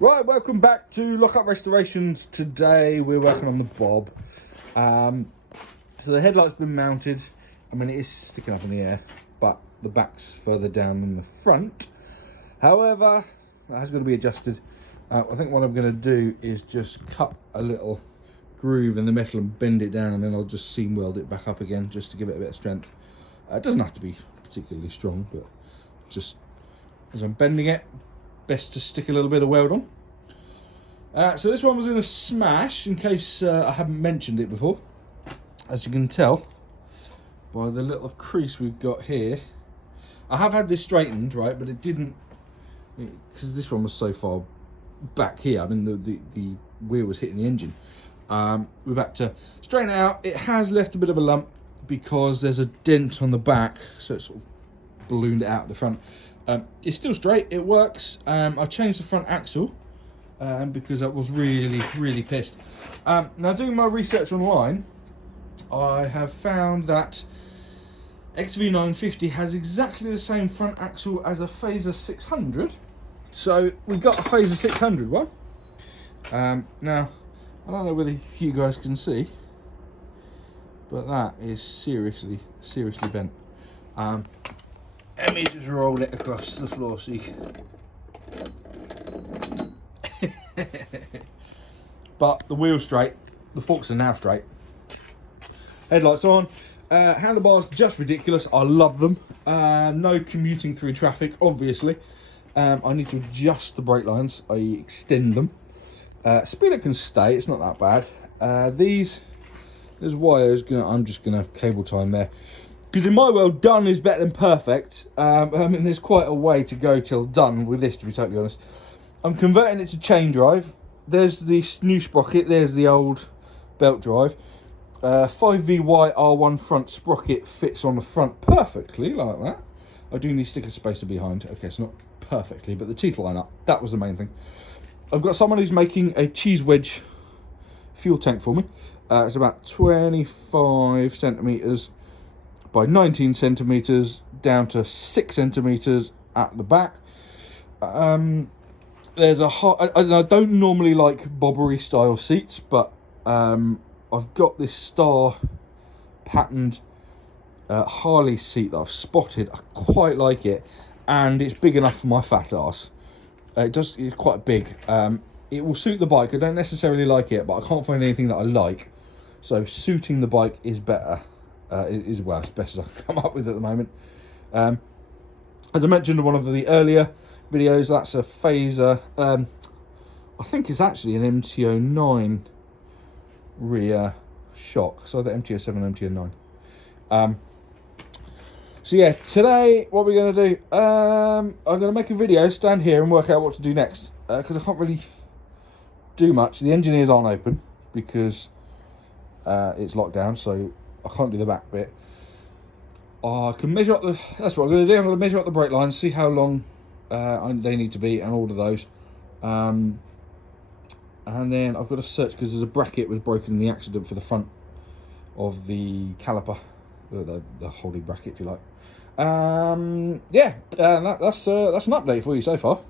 Right, welcome back to Lockup Restorations. Today we're working on the bob. So the headlight's been mounted. I mean, it is sticking up in the air, but the back's further down than the front. However, that has got to be adjusted. I think what I'm going to do is just cut a little groove in the metal and bend it down, and then I'll just seam weld it back up again just to give it a bit of strength. It doesn't have to be particularly strong, but just as I'm bending it, best to stick a little bit of weld on. So this one was in a smash, in case I haven't mentioned it before. As you can tell by the little crease we've got here, I have had this straightened, right, but it didn't, because this one was so far back here. I mean, the wheel was hitting the engine. We've had to straighten it out. It has left a bit of a lump because there's a dent on the back, so it sort of ballooned it out the front. It's still straight, it works. I changed the front axle because I was really pissed. Now, doing my research online, I have found that XV950 has exactly the same front axle as a Phaser 600. So we got a Phaser 600 one. Now, I don't know whether you guys can see, but that is seriously bent. Let me just roll it across the floor so you can... But the wheel's straight, the forks are now straight. Headlights on. Handlebars, just ridiculous. I love them. No commuting through traffic, obviously. I need to adjust the brake lines, i.e. extend them. Speeder can stay, it's not that bad. There's wires, I'm just going to cable time there. Because in my world, done is better than perfect. I mean, there's quite a way to go till done with this, to be totally honest. I'm converting it to chain drive. There's the new sprocket, there's the old belt drive. 5VY R1 front sprocket fits on the front perfectly, like that. I do need to stick a spacer behind. Okay, it's not perfectly, but the teeth line up. That was the main thing. I've got someone who's making a cheese wedge fuel tank for me. It's about 25 centimetres by 19 centimetres down to 6 centimetres at the back. There's a I don't normally like bobbery style seats, but I've got this star patterned Harley seat that I've spotted. I quite like it, and it's big enough for my fat ass. It's quite big. It will suit the bike. I don't necessarily like it, but I can't find anything that I like. So suiting the bike is better. Is well, it's best I can come up with at the moment. As I mentioned in one of the earlier videos, that's a Phaser. I think it's actually an MT09 rear shock. So the MT07, MT09. So yeah, today what we're going to do, I'm going to make a video, stand here and work out what to do next. Because I can't really do much. The engineers aren't open because it's locked down, so I can't do the back bit. I can measure up that's what I'm going to do. I'm going to measure up the brake lines, see how long they need to be, and order those. And then I've got to search, because there's a bracket was broken in the accident for the front of the caliper, the holding bracket, if you like. Yeah, that's an update for you so far.